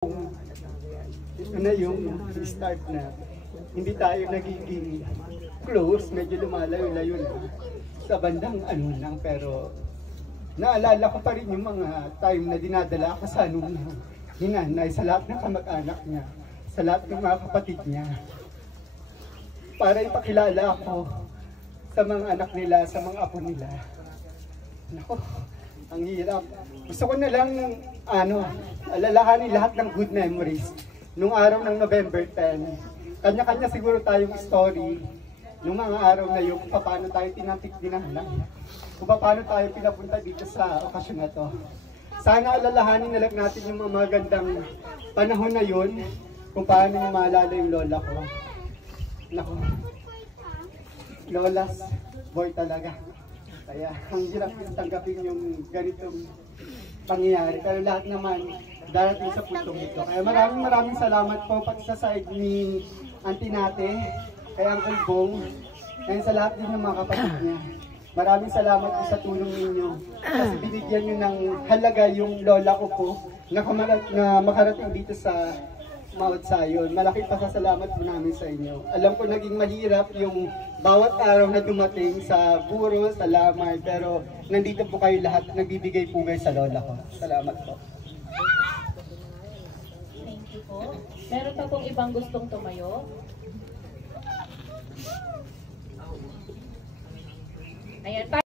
Ito na yung start na hindi tayo nagiging close, medyo lumalayo-layo na sa bandang ano lang, pero naalala ko pa rin yung mga time na dinadala ko sa anong hinanay, sa lahat ng kamag-anak niya, sa lahat ng mga kapatid niya, para ipakilala ako sa mga anak nila, sa mga apo nila. Nako, ang hirap. Gusto ko na lang alalahanin lahat ng good memories. Nung araw ng November 10, kanya-kanya siguro tayong story nung mga araw na yun, kung paano tayo tinapik dinahala, kung paano tayo pinapunta dito sa okasyon na to. Sana alalahanin na lang natin yung mga magandang panahon na yun, kung paano yung maalala yung lola ko. Naku, lola's boy talaga. Kaya ang hirap yung tanggapin yung ganitong pangyayari. Pero lahat naman darating sa puntong ito. Kaya maraming salamat po pati sa side ni Auntie Nate, kay Uncle Bong, ngayon sa lahat din ng mga kapatid niya. Maraming salamat po sa tulong ninyo. Kasi binigyan nyo ng halaga yung lola ko po na makarating dito sa Mount Zion. Malaking pasasalamat po namin sa inyo. Alam ko naging mahirap yung bawat araw na dumating sa Buro, sa Lamar, pero nandito po kayo lahat, nagbibigay pugay sa lola ko. Salamat po. Thank you po. Meron pa pong ibang gustong tumayo? Ayan.